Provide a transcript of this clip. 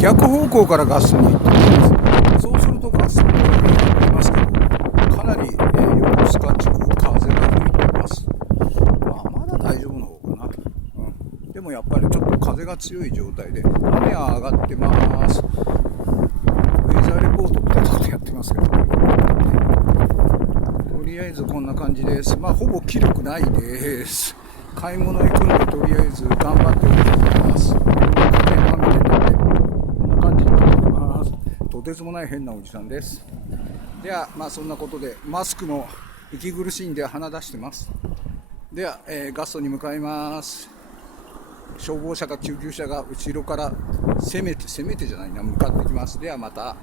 逆方向からガストに行ってます。そうするとガストの方に行きますけど、かなり、横須賀地区風が吹いてます。まだ大丈夫の方かな、でもやっぱりちょっと風が強い状態で雨は上がってます。ウェザーレポートみたいなことやってますけど、とりあえずこんな感じです。ほぼ気力ないです。買い物行くんで、とりあえず頑張っておきます。風の雨でなんでこんな感じになっております。とてつもない変なおじさんです。ではそんなことで、マスクも息苦しいんで鼻出してます。では、ガストに向かいます。消防車か救急車が後ろから攻めてじゃないな、向かってきます。ではまた。